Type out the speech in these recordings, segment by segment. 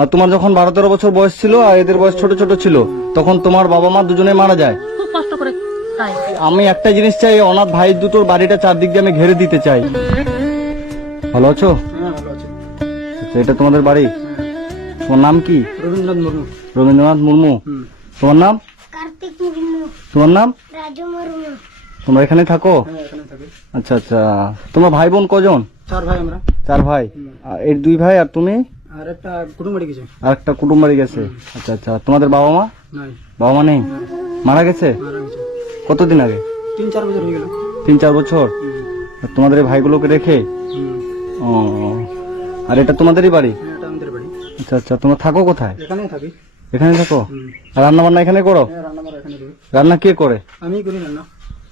আর তোমার যখন 12-13 বছর বয়স ছিল আর এদের বয়স ছোট ছোট ছিল, তখন তোমার বাবা মা দুজনে মারা যায়। খুব কষ্ট করে তাই আমি একটা জিনিস চাই, অনাথ ভাই দুটোর বাড়িটা চারদিক দিয়ে আমি ঘেরে দিতে চাই। ভালো আছো? হ্যাঁ ভালো আছে। আচ্ছা, এটা তোমাদের বাড়ি? তোমার নাম কি? রবীন্দ্রনাথ মুর্মু। রবীন্দ্রনাথ মুর্মু। তোমার নাম? কার্তিক মুর্মু। তোমার নাম? রাজু মুর্মু। তোমরা এখানে থাকো? হ্যাঁ এখানে থাকি। আচ্ছা আচ্ছা, তোমরা ভাই বোন কজন? 4 ভাই আমরা। 4 ভাই। আর এর 2 ভাই আর তুমি? আর একটা কুটুম বাড়ি গেছে। আর একটা কুটুম বাড়ি গেছে। আচ্ছা আচ্ছা, তোমাদের বাবা মা? নাই, বাবা মা নেই, মারা গেছে? মারা গেছে। কতদিন আগে? 3-4 বছর হয়ে গেল। 3-4 বছর। আর তোমাদের এই ভাইগুলোকে রেখে? ও, আর এটা তোমাদেরই বাড়ি? হ্যাঁ এটা আমাদের বাড়ি। আচ্ছা আচ্ছা, তোমরা থাকো কোথায়? এখানেই থাকি। এখানে থাকো? আর রান্না বান্না এখানে করো? হ্যাঁ রান্না বান্না এখানে করি। রান্না কে করে? আমি করি রান্না।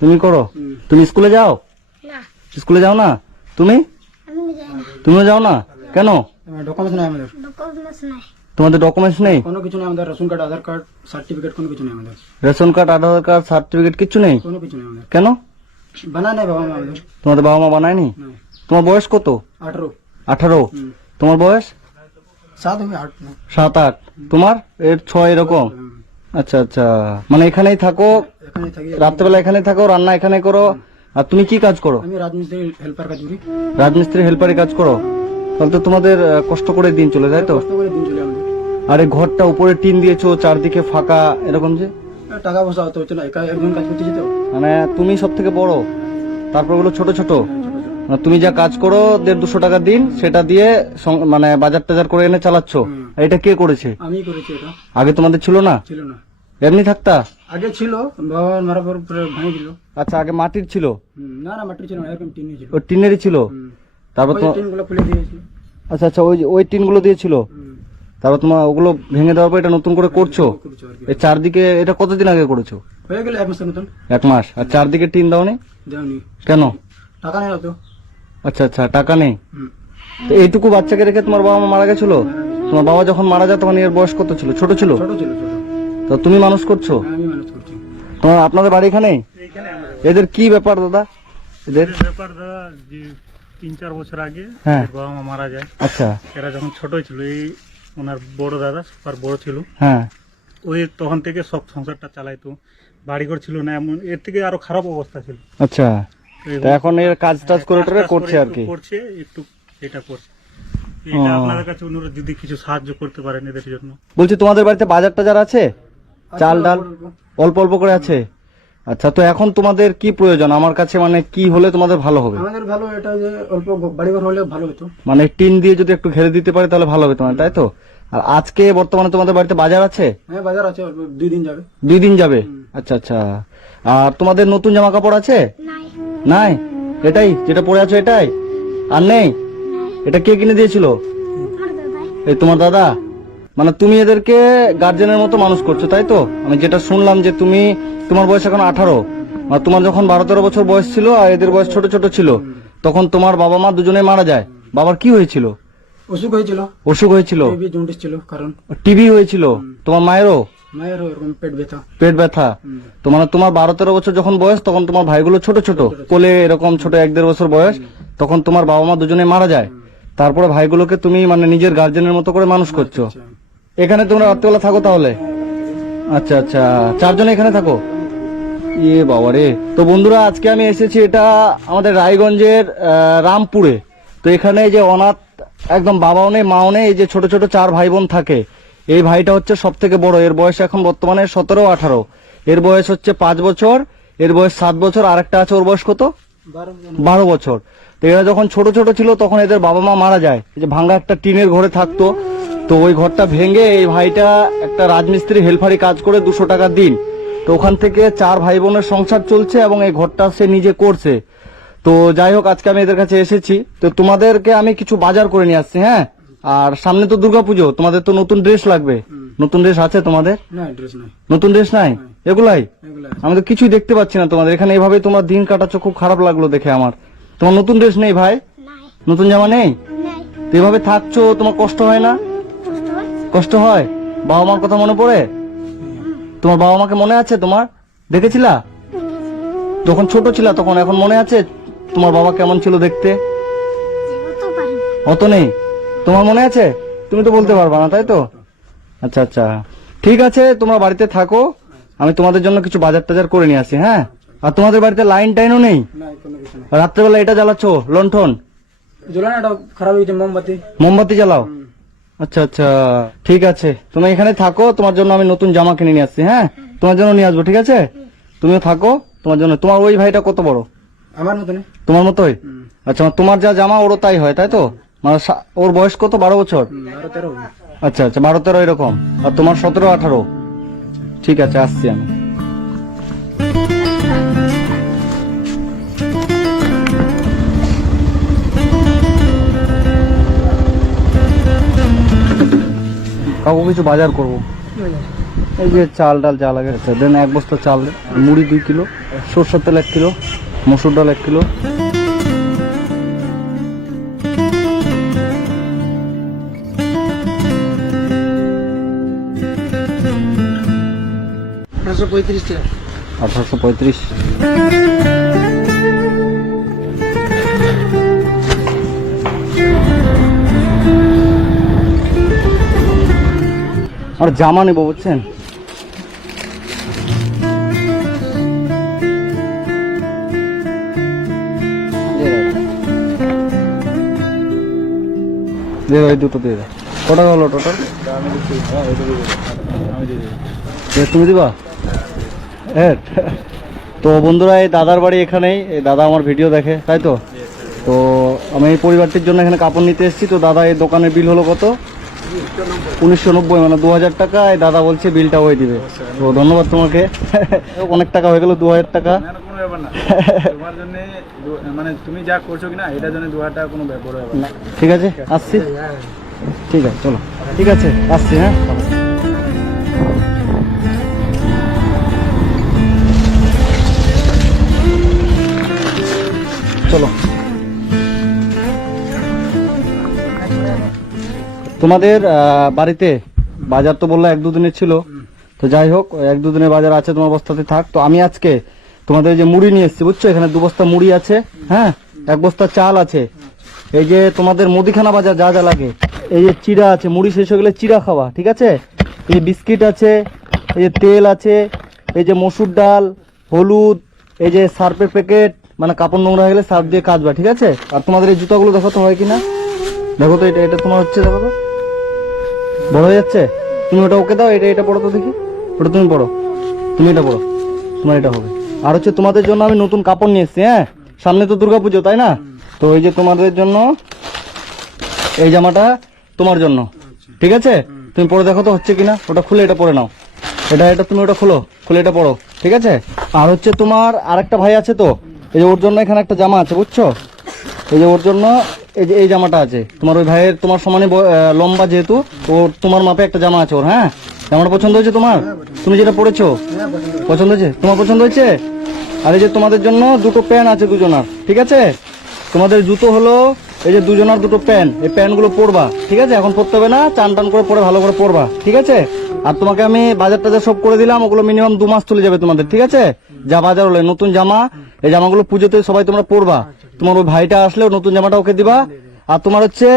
তুমি করো? তুমি স্কুলে যাও? না, স্কুলে যাও না? তুমি? আমি যাই না। তুমিও যাও না কেন? ডকুমেন্টস নাই আমাদের। ডকুমেন্টস নাই। তোমাদের ডকুমেন্টস নেই? কোনো কিছু নেই আমাদের। রেশন কার্ড, আধার কার্ড, সার্টিফিকেট কোনো কিছু নেই আমাদের। রেশন কার্ড, আধার কার্ড, সার্টিফিকেট কিছু নেই? কোনো কিছু নেই আমাদের। কেন? বানায় নাই বাবা মা আমাদের। তোমাদের বাবা মা বানায়নি? না। তোমার বয়স কত? 18। 18। তোমার বয়স? 7 হবে 8 না। 7-8। তোমার এর 6 এরকম? আচ্ছা আচ্ছা, মানে এখানেই থাকো, এখানেই থাকি। রাত্রেবেলা এখানে থাকো, রান্না এখানে করো। আর তুমি কি কাজ করো? আমি রাজমিস্ত্রি হেল্পার কাজ করি। রাজমিস্ত্রি হেল্পারে কাজ করো? তাহলে তো তোমাদের কষ্ট করে দিন চলে যায় তো। কষ্ট করে দিন চলে আমাদের। আর এই ঘরটা উপরে টিন দিয়েছো, চারদিকে ফাঁকা এরকম যে, টাকা পয়সা হতো হচ্ছে না, একজন কাজ করতেছি তো। মানে তুমি সব থেকে বড়, তারপর ওগুলো ছোট ছোট। মানে তুমি যা কাজ করো 150-200 টাকা দিন, সেটা দিয়ে মানে বাজার টাজার করে এনে চালাচ্ছ। আর এটা কে করেছে? আমি করেছি এটা। আগে তোমাদের ছিল না? ছিল না, এমনি থাকতা? আগে ছিল, বাবা মারা পর পরে ভাঙে দিল। আচ্ছা, আগে মাটির ছিল? না না মাটির ছিল না, এরকম টিন ছিল। ও টিনেরই ছিল? তারপর তো টিন গুলো খুলে দিয়েছি। আচ্ছা আচ্ছা, ওই টিন গুলো দিয়েছিল। তারপর তোমার ওগুলো ভেঙে দেওয়ার পর এটা নতুন করে করছো? করছো আর কি। এই চারদিকে এটা কতদিন আগে করেছো? হয়ে গেল 1 মাসের মতন। 1 মাস। আর চারদিকে টিন দাওনি দেওনি, কেন? টাকা নেই হতো। আচ্ছা আচ্ছা, টাকা নেই। তো এইটুকু বাচ্চাকে রেখে তোমার বাবা মা মারা গেছিল? তোমার বাবা যখন মারা যায় তখন এর বয়স কত ছিল? ছোট ছিল? ছোট ছিল, ছোট। তো তুমি মানুষ করছো? আমি ম্যানেজ করছি। তোমার আপনাদের বাড়ি এখানেই? এদের কি ব্যাপার দাদা? এদের ব্যাপার দাদা, যে 3-4 বছর আগে হ্যাঁ। এর বাবা মা মারা যায়। আচ্ছা। এরা যখন ছোট ছিল, এই ওনার বড় দাদা আর বড় ছিল, হ্যাঁ। ওই তখন থেকে সব সংসারটা চালাইতো। বাড়িঘর ছিল না, এমন এর থেকে আরো খারাপ অবস্থা ছিল। আচ্ছা, তো তো এখন এর কাজ টাজ করে টোরে করছে আর কি? করছে একটু, এটা করছে। এটা আপনাদের কাছে অনুরোধ, যদি কিছু সাহায্য করতে পারেন এদের জন্য। বলছি তোমাদের বাড়িতে বাজার টাজার আছে? চাল ডাল অল্প অল্প করে আছে? আচ্ছা, তো এখন তোমাদের কি প্রয়োজন আমার কাছে, মানে কি হলে তোমাদের ভালো হবে? আমাদের ভালো এটা যে অল্প বাড়িঘর হলে ভালো হতো। মানে টিন দিয়ে যদি একটু ঘেরে দিতে পারে তাহলে ভালো হবে তোমার, তাই তো? আর আজকে বর্তমানে তোমাদের বাড়িতে বাজার আছে? হ্যাঁ বাজার আছে, অল্প 2 দিন যাবে। 2 দিন যাবে? আচ্ছা আচ্ছা। আর তোমাদের নতুন জামা কাপড় আছে? নাই। নাই? এটাই যেটা পরে আছো এটাই? আর নেই? এটা কে কিনে দিয়েছিল? আমার দাদাই। এই তোমার দাদা? মানে তুমি এদেরকে গার্জেনের মতো মানুষ করছো, তাই তো? আমি যেটা শুনলাম যে তোমার বয়স এখন 18, আর তোমার যখন 12-13 বছর বয়স ছিল আর এদের বয়স ছোট ছোট ছিল, তখন তোমার বাবা মা দুজনে মারা যায়। বাবার কি হয়েছিল? অসুখ হয়েছিল, অসুখ হয়েছিল? টিবি জন্ডিস ছিল, কারণ টিবি হয়েছিল? তোমার মায়েরও মায়ের এরকম পেট ব্যথা। পেট ব্যথা? তো মানে তোমার 12-13 বছর যখন বয়স, তখন তোমার ভাইগুলো ছোট ছোট, কোলে এরকম ছোট 1-1.5 বছর বয়স, তখন তোমার বাবা মা দুজনে মারা যায়। তারপরে ভাইগুলোকে তুমি মানে নিজের গার্জেনের মতো করে মানুষ করছো। এখানে তোমরা রাত্রেবেলা থাকো তাহলে? আচ্ছা আচ্ছা, 4 জন এখানে থাকো? ইয়ে বাবা রে। তো বন্ধুরা, আজকে আমি এসেছি এটা আমাদের রায়গঞ্জের রামপুরে। তো এখানে যে অনাথ, একদম বাবাও নেই মাও নেই, এই যে ছোট ছোট 4 ভাই বোন থাকে। এই ভাইটা হচ্ছে সব থেকে বড়, এর বয়স এখন বর্তমানে 17-18। এর বয়স হচ্ছে 5 বছর, এর বয়স 7 বছর, আর একটা আছে ওর বয়স কত? 12 বছর। তো এরা যখন ছোট ছোট ছিল তখন এদের বাবা মা মারা যায়। এই যে ভাঙা একটা টিনের ঘরে থাকতো, তো ওই ঘরটা ভেঙে এই ভাইটা একটা রাজমিস্ত্রি হেল্পারি কাজ করে 200 টাকা দিন, তো ওখান থেকে 4 ভাই বোনের সংসার চলছে এবং এই ঘরটা সে নিজে করছে। তো যাই হোক, আজকে আমি এদের কাছে এসেছি, তো তোমাদেরকে আমি কিছু বাজার করে নিয়ে আসছি। হ্যাঁ, আর সামনে তো দুর্গাপুজো, তোমাদের তো নতুন ড্রেস লাগবে। নতুন ড্রেস আছে তোমাদের? না ড্রেস নাই। নতুন ড্রেস নাই? এগুলাই? এগুলা আমি তো কিছুই দেখতে পাচ্ছি না তোমাদের এখানে, এইভাবে তোমার দিন কাটাচ্ছ, খুব খারাপ লাগলো দেখে আমার। তোমার নতুন ড্রেস নেই ভাই? নাই। নতুন জামা নেই? নাই। তো এভাবে থাকছো, তোমার কষ্ট হয় না? কষ্ট হয়? কষ্ট হয়? বাবা মার কথা মনে পড়ে? তোমার বাবা মাকে মনে আছে তোমার? দেখেছিলা যখন ছোট ছিলা তখন? এখন মনে আছে তোমার বাবা কেমন ছিল দেখতে? যেহেতু পারি। অত নেই? তোমার মনে আছে? তুমি তো বলতে পারবা না, তাই তো? আচ্ছা আচ্ছা, ঠিক আছে, তোমরা বাড়িতে থাকো, আমি তোমাদের জন্য কিছু বাজার টাজার করে নিয়ে আসি। হ্যাঁ, আর তোমাদের বাড়িতে লাইন টাইনও নেই? না কোনো কিছু নাই। রাত্রেবেলা এটা জ্বালাচ্ছো, লণ্ঠন? জ্বলা না, এটা খারাপ হয়েছে, মোমবাতি। মোমবাতি জ্বালাও? আচ্ছা আচ্ছা, ঠিক আছে, তুমি এখানে থাকো, তোমার জন্য আমি নতুন জামা কিনে নিয়ে আসছি। হ্যাঁ, তোমার জন্য নিয়ে আসবো, ঠিক আছে? তুমিও থাকো, তোমার জন্য। তোমার ওই ভাইটা কত বড়? আমার মতনে। তোমার মতোই? আচ্ছা, তোমার যা জামা ওরও তাই হয়, তাই তো? মানে ওর বয়স কত? 12 বছর? আরো 13 হবে। আচ্ছা আচ্ছা, 12-13 এরকম। আর তোমার 17-18? ঠিক আছে, আসছি আমি। কাকু কিছু বাজার করব, এই যে চাল ডাল যা লাগে। আচ্ছা দেন, 1 বস্তা চাল দেন, মুড়ি 2 কিলো, সরষের তেল 1 কিলো, মসুর ডাল 1 কিলো। টাকা 1835। আর জামা নেবো, বুঝছেন? দিয়ে দাও, এই দুটো দিয়ে দাও। কত টাকা হলো টোটাল? তুমি দিবা? তো বন্ধুরা, এই দাদার বাড়ি এখানেই, এই দাদা আমার ভিডিও দেখে, তাই তো? তো আমি এই পরিবারটির জন্য এখানে কাপড় নিতে এসেছি। তো দাদা, এই দোকানের বিল হলো কত? 1990, মানে 2000 টাকা। এই দাদা বলছে বিলটা ওই দিবে। তো ধন্যবাদ তোমাকে, অনেক টাকা হয়ে গেল, 2000 টাকা। কোনো ব্যাপার না, তোমার জন্য মানে তুমি যা করছো কিনা এটার জন্য 2000 টাকা কোনো বড় ব্যাপার না। ঠিক আছে, আসছি। ঠিক আছে, চলো। ঠিক আছে, আসছি। হ্যাঁ, চলো। তোমাদের বাড়িতে বাজার তো বললো 1-2 দিনের ছিল, তো যাই হোক, 1-2 দিনের বাজার আছে, তোমার বস্তাতে থাক। তো আমি আজকে তোমাদের যে মুড়ি নিয়ে এসেছি, বুঝছো, এখানে 2 বস্তা মুড়ি আছে, হ্যাঁ, 1 বস্তা চাল আছে, এই যে তোমাদের মুদিখানা বাজার যা যা লাগে, এই যে চিড়া আছে, মুড়ি শেষ হয়ে গেলে চিড়া খাওয়া, ঠিক আছে? এই যে বিস্কিট আছে, এই যে তেল আছে, এই যে মসুর ডাল, হলুদ, এই যে সার্ফের প্যাকেট, মানে কাপড় নোংরা হয়ে গেলে সার্ফ দিয়ে কাচবা, ঠিক আছে? আর তোমাদের এই জুতাগুলো দেখো তো হয় কিনা, দেখো তো, এটা তোমার হচ্ছে, দেখো তো বড় হয়ে যাচ্ছে। তুমি ওটা ওকে দাও, এটা পড়ো তো দেখি, ওটা তুমি পড়ো, তুমি এটা পড়ো, তোমার এটা হবে। আর হচ্ছে তোমাদের জন্য আমি নতুন কাপড় নিয়ে এসেছি। হ্যাঁ, সামনে তো দুর্গাপুজো, তাই না? তো এই যে তোমাদের জন্য এই জামাটা তোমার জন্য, ঠিক আছে? তুমি পরে দেখো তো হচ্ছে কিনা, ওটা খুলে এটা পরে নাও, এটা তুমি ওটা খুলে এটা পড়ো, ঠিক আছে? আর হচ্ছে তোমার আরেকটা ভাই আছে, তো এই যে ওর জন্য এখানে একটা জামা আছে, বুঝছো? এই যে ওর জন্য এই যে এই জামাটা আছে, তোমার ওই ভাইয়ের তোমার সমানে লম্বা, যেহেতু ও তোমার মাপে একটা জামা আছে ওর। হ্যাঁ, জামাটা পছন্দ হয়েছে তোমার? তুমি যেটা পরেছো পছন্দ হয়েছে? তোমার পছন্দ হয়েছে? আর এই যে তোমাদের জন্য 2টো প্যান্ট আছে দুজনার, ঠিক আছে? তোমাদের জুতো হলো এই যে দুজনার 2টো প্যান্ট, এই প্যান্টগুলো পরবা, ঠিক আছে? এখন পরতে হবে না, চান টান করে পরে ভালো করে পরবা, ঠিক আছে? আর তোমাকে আমি বাজার টাজার সব করে দিলাম, ওগুলো মিনিমাম 2 মাস চলে যাবে তোমাদের, ঠিক আছে? যা বাজার হলো নতুন জামা, এই জামাগুলো পুজোতে সবাই তোমরা পরবা। তোমার ওই ভাইটা আসলেও নতুন জামাটা ওকে দিবা। আর তোমার হচ্ছে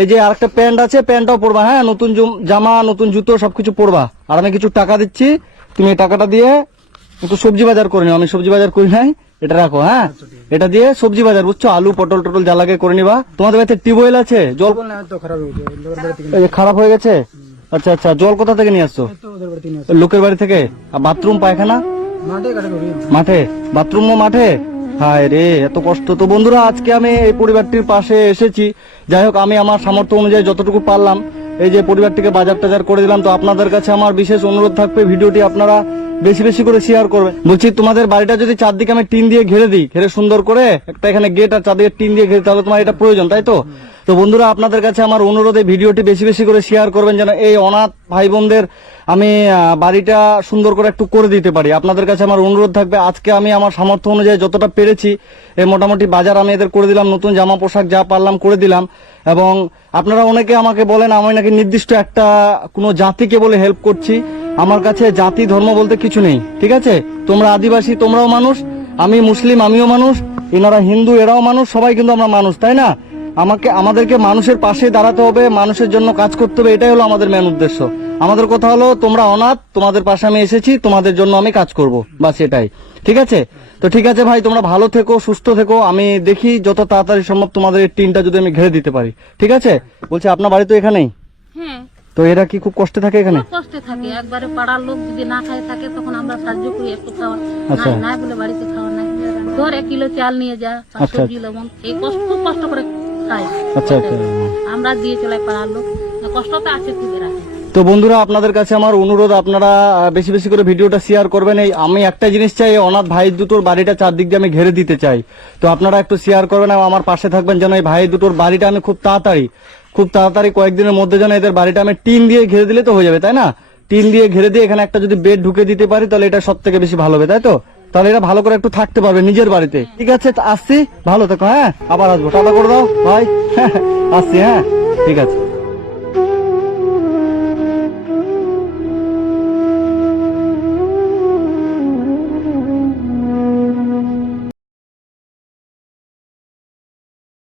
এই যে আরেকটা প্যান্ট আছে, প্যান্টটাও পরবা। হ্যাঁ, নতুন জামা, নতুন জুতো সবকিছু পরবা। আর আমি কিছু টাকা দিচ্ছি, তুমি এই টাকাটা দিয়ে একটু সবজি বাজার করে নিও। আমি সবজি বাজার করি নাই, এটা রাখো। হ্যাঁ, এটা দিয়ে সবজি বাজার, বুঝছো, আলু পটল টটল যা লাগে করে নিবা। তোমাদের বাড়িতে টিউবওয়েল আছে? জল বল না, তো খারাপ হয়েছে, লোকের বাড়ি থেকে। এই যে খারাপ হয়ে গেছে? আচ্ছা আচ্ছা, জল কোথা থেকে নিয়ে আসছো? তো ওদের বাড়ি থেকে নিয়ে আসি। লোকের বাড়ি থেকে? আর বাথরুম পায়খানা? মাঠে কাটা করি। মাঠে? বাথরুমও মাঠে? হায় রে, এত কষ্ট। তো বন্ধুরা, আজকে আমি এই পরিবারটির পাশে এসেছি। যাই হোক, আমি আমার সামর্থ্য অনুযায়ী যতটুকু পারলাম এই যে পরিবারটিকে বাজার টাজার করে দিলাম। তো আপনাদের কাছে আমার বিশেষ অনুরোধ থাকবে, ভিডিওটি আপনারা বেশি বেশি করে শেয়ার করবেন। বলছি, তোমাদের বাড়িটা যদি চারদিকে আমি টিন দিয়ে ঘিরে দিই, ঘিরে সুন্দর করে একটা এখানে গেট আর চারদিকে টিন দিয়ে ঘিরে, তাহলে তোমার এটা প্রয়োজন, তাই তো? তো বন্ধুরা, আপনাদের কাছে আমার অনুরোধ, এই ভিডিওটি বেশি বেশি করে শেয়ার করবেন, যেন এই অনাথ ভাই বোনদের আমি বাড়িটা সুন্দর করে একটু করে দিতে পারি। আপনাদের কাছে আমার অনুরোধ থাকবে, আজকে আমি আমার সামর্থ্য অনুযায়ী যতটা পেরেছি, এই মোটামুটি বাজার আমি এদের করে দিলাম, নতুন জামা পোশাক যা পারলাম করে দিলাম। এবং আপনারা অনেকে আমাকে বলেন আমি নাকি নির্দিষ্ট একটা কোনো জাতিকে বলে হেল্প করছি। আমার কাছে জাতি ধর্ম বলতে কিছু নেই, ঠিক আছে? তোমরা আদিবাসী, তোমরাও মানুষ, আমি মুসলিম, আমিও মানুষ, এনারা হিন্দু, এরাও মানুষ, সবাই কিন্তু আমরা মানুষ, তাই না? আমাদেরকে মানুষের পাশে দাঁড়াতে হবে, মানুষের জন্য কাজ করতে হবে, এটাই হলো আমাদের মেন উদ্দেশ্য। আমাদের কথা হলো তোমরা অনাথ, তোমাদের পাশে আমি এসেছি, তোমাদের জন্য আমি কাজ করব, বাস এটাই। ঠিক আছে? তো ঠিক আছে ভাই, তোমরা ভালো থেকো, সুস্থ থেকো। আমি দেখি যত তাড়াতাড়ি সম্ভব তোমাদের এই টিনটা যদি আমি ঘিরে দিতে পারি। ঠিক আছে? বলছি আপনার বাড়ি তো এখানেই, হ্যাঁ, তো এরা কি খুব কষ্টে থাকে এখানে? খুব কষ্টে থাকে। একবারে পাড়ার লোক যদি না খায় থাকে তখন আমরা সাহায্য করি একটু খাওয়া, আচ্ছা। না বলে বাড়িতে খাওয়া নাই, ধর 1 কিলো চাল নিয়ে যা, আর আচ্ছা। সবজি লবণ, এই খুব কষ্ট করে খাই। আচ্ছা আচ্ছা। আমরা দিয়ে চলাই পাড়ার লোক, কষ্ট তো আছে খুব এরা। তো বন্ধুরা, আপনাদের কাছে আমার অনুরোধ, আপনারা বেশি বেশি করে ভিডিওটা শেয়ার করবেন। এই আমি একটা জিনিস চাই, এই অনাথ ভাই দুটোর বাড়িটা চারদিক দিয়ে আমি ঘিরে দিতে চাই। তো আপনারা একটু শেয়ার করবেন এবং আমার পাশে থাকবেন, যেন এই ভাই দুটোর বাড়িটা আমি খুব তাড়াতাড়ি কয়েকদিনের মধ্যে যেন এদের বাড়িটা আমি টিন দিয়ে ঘিরে দিলে তো হয়ে যাবে, তাই না? টিন দিয়ে ঘিরে দিয়ে এখানে একটা যদি বেড ঢুকে দিতে পারি তাহলে এটা সব থেকে বেশি ভালো হবে, তাই তো? তাহলে এরা ভালো করে একটু থাকতে পারবে নিজের বাড়িতে। ঠিক আছে, আসছি, ভালো থেকো। হ্যাঁ, আবার আসবো, টাটা করে দাও ভাই। আসছি, হ্যাঁ, ঠিক আছে।